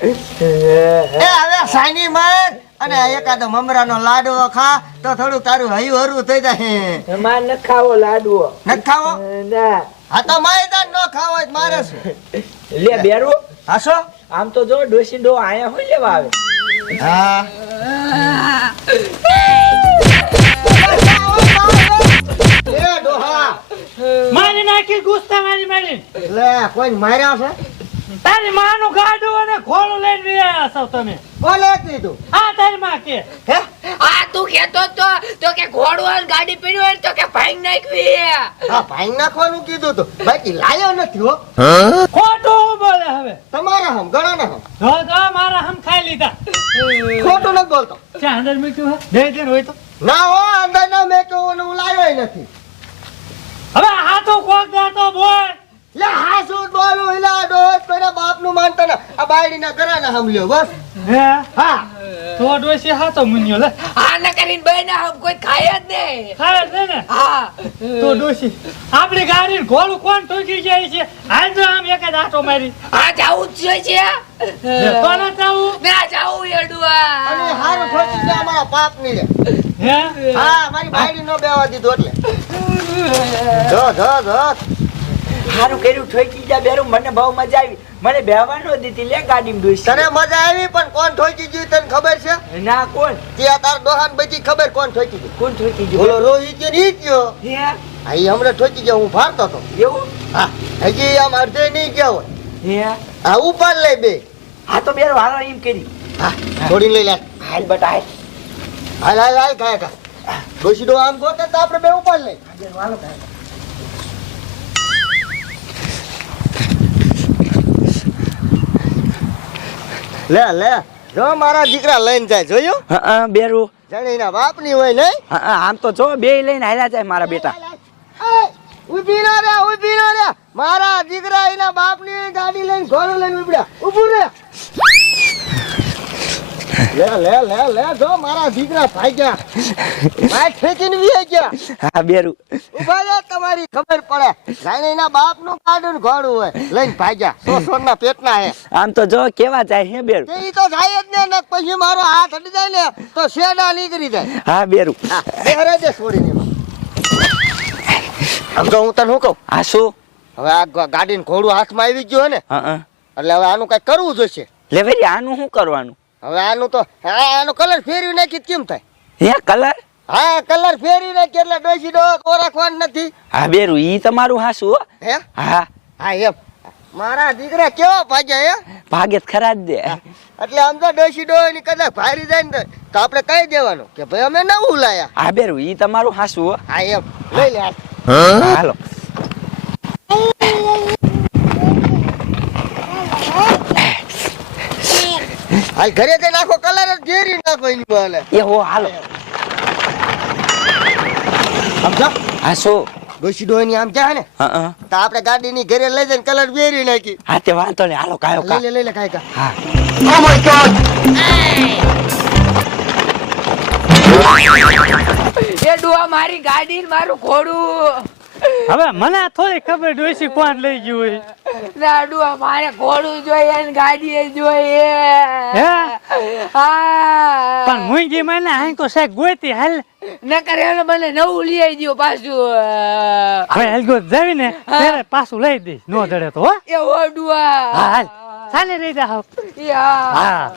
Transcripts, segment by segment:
એ હવે સાની મત અને એકાદો મમરાનો લાડવો ખા તો થોડું તારું હયું હરું થઈ જાય. માર ન ખાવો લાડવો. ન ખાવો? ના. હા તો માયદાન ન ખાવો મારે શું? લે બેરો. હાસો આમ તો જો ડોસી ડો આયા હોય લેવા આવે. હા. એ ડોહા. મારી નાખી ગુસ્સા મારી મારી લે કોઈ માર્યા છે? તારી માનું ગાડું અને ખોળું લઈને વ્યાયા છો તમે. કોને કીધું આ તારી માં કે. હે? આ તું કેતો તો તો કે ઘોડું અને ગાડી પીડ્યું હોય તો કે ભાઈ નાખવી હા. ભાઈ નાખવાનું કીધું તો. બાકી લાયો નથી હો. ખોટું બોલે હવે. તમારા હમ ઘણા ના હમ. જો જો મારા હમ ખાઈ લીધા. ખોટું નથી બોલતો. ચા અંદર મૂક્યું હે? બે દિન હોય તો. ના હો અંદર ના મેં હું લાયો નથી. હવે હાથું કોક જાતો બોલ. લે હા બોલું? હિલા ડોહત પેલા બાપનું માનતા ના આ બાયડી ના ઘરાના હમ લ્યો બસ. હે? હા. તો ડોસી હાથો મુન્યો લે. આ ન કરીને બેન આમ કોઈ ખાય જ નહીં ખાય જ ને? હા. તો ડોસી આપણી ગાડી ઘોડું કોણ ઠોકી જાય છે? હાલ આમ એક જ આટો મારી. આ જાવું જ જોઈએ છે. તો ન જાવું? ના જાવું અને હારું ઠોકી છે અમારા પાપની હે? હા મારી બાયડી નો બેવા દીધું એટલે. જો જો જો. સારું કર્યું ઠોકી ગયા બેરું મને બહુ મજા આવી. મને બેહવાનો દીધી લે ગાડીમાં ડોસી તને મજા આવી પણ કોણ ઠોકી ગયું તને ખબર છે? ના કોણ? ત્યાં તાર દોહાન બચી ખબર કોણ ઠોકી ગયું. કોણ ઠોકી બોલો ગયો રોહિત ગયો ની ગયો? હે? ઈ હમણાં ઠોકી ગયો હું ફારતો હતો. એવું? હા હજી આમ અડધે નહીં ગયા હોય. હે? હા ઉપર લઈ બે. હા તો બેર વાળો એમ કરી. હા છોડી લઈ લે. હાલ બટ હાલ. હાલ હાલ હાલ ખાય ખા ડોશીડો આમ ગોતે તો આપણે બે ઉપર લઈ લે લે. જો મારા દીકરા લઈને જાય જોયું? હા બેરો. જાણે એના બાપની હોય નહીં? આમ તો જો બે લઈને હાલ્યા જાય મારા બેટા. ઊભી ના રે ઊભી ના રે. મારા દીકરા એના બાપની ગાડી લઈને ઘોડો લઈને ઉભડ્યા ઉભું રે લે લે લે લે જો મારા દીકરા ભાગ્યા ભાઈ ઠેકીને વી ગયા. હા બેરું. ઊભા રે તમારી ખબર પડે. જાણે એના બાપનું ને ઘોડું હોય. લઈને ભાગ્યા. સો સોના પેટના હે. આમ તો જો કેવા જાય હે બેરું? એ તો જાય જ ને ને પછી મારો હાથ હટી જાય ને તો શેડા નીકળી જાય? હા બેરું. હા બેહરે દે છોડીને આમ તો હું તને શું કહું? હા શું? હવે આ ગાડી ગાડીને ઘોડું હાથમાં આવી ગયું હે ને એટલે હવે આનું કઈ કરવું જોઈશે. લે ભાઈ આનું શું કરવાનું? હવે આનું તો હા, આનો કલર ફેરવી નાખી કેમ થાય? હે કલર? હા કલર ફેરવી નાખી એટલે ડોસી ડો ઓળખવાનું નથી. હા બેરું ઈ તમારું હાસું હો. હે? હા. હા એમ. મારા દીકરા કેવા ભાગ્યા હે? ભાગે જ ખરા જ દે. એટલે આમ તો ડોસી ડો ની કદાચ ભારી જાય ને તો આપણે કહી દેવાનું? કે ભાઈ અમે નવું લાયા. હા બેરું ઈ તમારું હાસું હો. હા એમ. લઈ લે હાલ. હાલો ઘરે જઈને નાખો કલર જ ઘેરી નાખો એની બહાને એ હો હાલો. સમજો? હા શું? ડોસી ડો ની આમ જાય ને હા હા. તો આપણે ગાડીની ઘરે લઈ જઈને કલર બેરી નાખી. હા તે વાંધો નહીં. હાલો કાયો કા લઈ લે લઈ લે કાય કા. હા. એડુઆ મારી ગાડી ને મારું ઘોડું. હવે મને થોડી ખબર ડોસી કોણ લઈ ગયું હોય. ના અમારે ઘોડું જોઈએ ને ગાડી જોઈએ. પણ મુંજી મને અહીં તો સાહેબ ગોતી હાલ. નકર એને મને નવું લઈ આવી પાછું. હવે હલગો જાવી ને ત્યારે પાછું લઈ દઈશ. નો જડે તો હો. એ ઓડુઆ. હા હાલ. ચાલે રહી જા હાવ. યા. હા.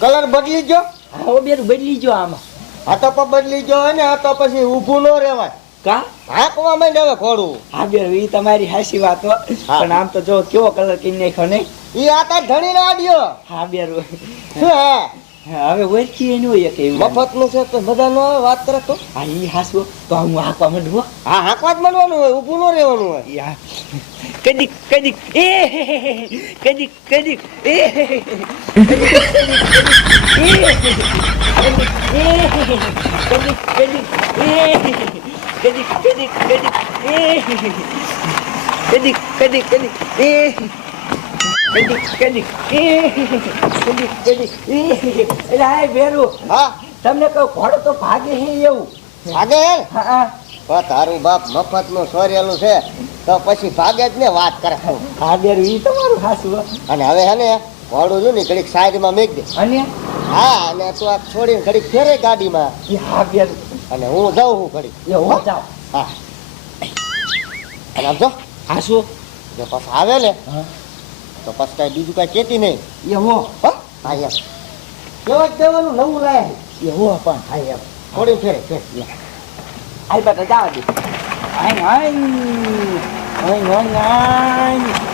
કલર બદલી ગયો હા બેરું બદલી જો આમાં. આ તો બદલી ગયો ને આ તો પછી ઊભું ન રહેવાય. કા? હાંકવા માંડ હવે ખોડું હા બેરું ઈ તમારી હાસી વાત પણ આમ તો જો કેવો કલર કરી નાખ્યો નહીં? ઈ આ ધણી ના આડ્યો હા બેરું હા? હા, હવે ઓળખી એનું હોય કે મફતનું છે તો બધા નો વાત કરે તો. હા ઈ હાસું તો હું હાંકવા માંડું હો. હાંકવા જ મળવાનું હોય ઊભું ન રહેવાનું હોય. કદીક કદીક એ. કદીક કદીક એ. કદીક કદીક એ. તમને કહું ઘોડો તો ભાગે હે એવું? ભાગે હા? તારું બાપ મફતનું સોરેલું છે તો પછી ભાગે જ ને વાત કરે. ભાગેરું ઈ તમારું ખાસું અને હવે હે ને વાળું નું ને ઘડીક સાઈડમાં મેક દે. અને? હા અને તું આ છોડીને ઘડીક ફેરે ગાડીમાં. હા અને હું જાઉં હું ઘડીક. એ હું જાઉં. હા. અને આમ જો. હાસું જો પાછા આવે ને તો પછી કાંઈ બીજું કાંઈ કહેતી નહીં. એ હો. હો? હા એમ. કેવા દેવાનું નવું લાયા. એ હો પણ. હા એમ. થોડી ફેરે ફેર. આઈ બેટા જાવા દે. આઈ આઈ આઈ આઈ આઈ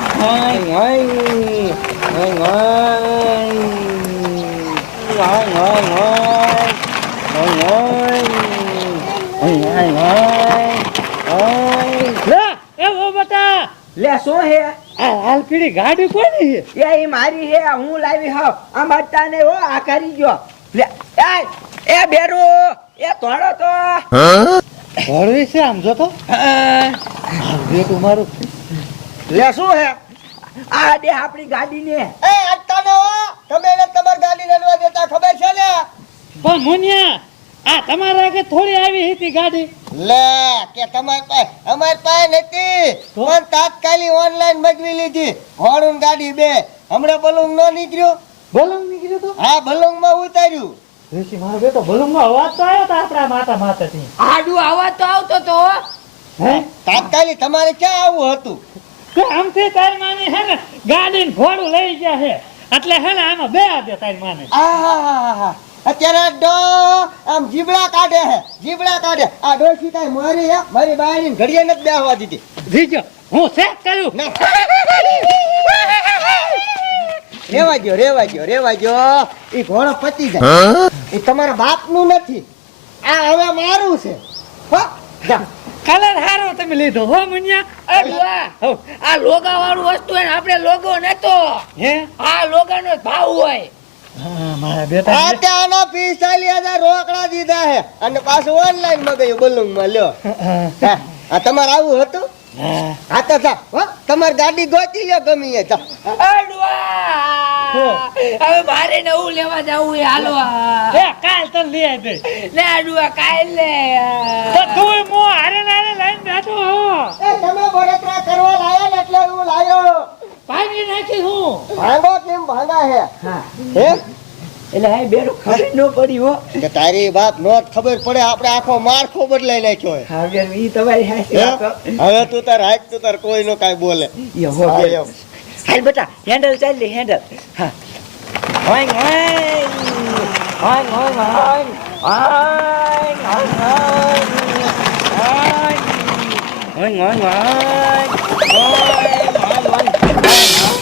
લે શું હે? આ હાલ પીડી ગાડી કોની હે? એ મારી હે હું લાવી હાવ. આ મારતા ને હો આ કરી ગયો. લે એ એ બેરો એ તોડો તો. ભરવી છે આમ જો તો બેટું મારું. લે શું હે? આ દે આપણી ગાડી ને એ અટકા ને હો તમે એને તમારી ગાડી રડવા દેતા ખબર છે ને? પણ મુનિયા આ તમારા આગળ થોડી આવી હતી ગાડી. લે કે તમારી પાસે અમારી પાસે નથી. પણ તાત્કાલિક ઓનલાઈન મગવી લીધી. હોડું ગાડી બે. હમણાં બલુંગ ન નીકળ્યો. બલૂન નીકળ્યો તો હા બલુંગમાં ઉતાર્યું. ઋષિ મારો બેટો બલૂનમાં અવાજ તો આવ્યો તો આપણા માતા માતાથી આડું અવાજ તો આવતો તો. હે? તાત્કાલિક તમારે ક્યાં આવવું હતું? કે આમથી તારી માને હે ને ગાડી ને ઘોડું લઈ ગયા છે એટલે હે ને આમાં બે આદે તારી માને. આહાહાહા. અત્યારે ડો આમ જીબડા કાઢે હે જીબડા કાઢે. આ ડોસી કાંઈ મારી હે? મારી બાયની ઘડીએ નથી બેહવા દીધી. જીજો હું ચેક કર્યું રેવા ગયો રેવા ગયો રેવા ગયો એ ઘોડો પતી જાય. એ તમારા બાપનું નથી. આ હવે મારું છે. હો જા. કલર હારો તમે લીધો. હો મુનિયા અરે આ લોગા વાળું વસ્તુ આપણે લોગો નતો. હે? આ લોગાનો નો ભાવ હોય. હા મારા બેટા આ ત્યાંના પિસ્તાલીસ હજાર રોકડા દીધા હે. અને પાછું ઓનલાઈન મગાવ્યું બલુંગમાં લ્યો. આ તમારે આવું હતું? હા. હા તો જા તમારી ગાડી ગોતી લ્યો ગમી એ જા. એ ડુઆ, હવે મારે નવું લેવા જવું એ હાલો. એ કાલ તને લઈ આવી લે આ ડુઆ કાલ લે. તો તું મો હારે ને હારે લઈને બેઠો એ તમે બળતરા કરવા લાયા ને એટલે હું લાયો. ભાગી નાખી હું. ભાંગો ભાંગા હે. હે. એટલે હે બેરો ખબર ન પડી હો. કે તારી વાત નોટ ખબર પડે આપણે આખો મારખો બદલાઈ નાખ્યો હે. હા બેર ઈ તમારી? હવે તું તાર હાથ તું તાર કોઈ નો કાઈ બોલે. એ હો હાલ બેટા હેન્ડલ ચાલ લે હેન્ડલ હા. ઓય ઓય ઓય ઓય ઓય ઓય ઓય ઓય ઓય ઓય ઓય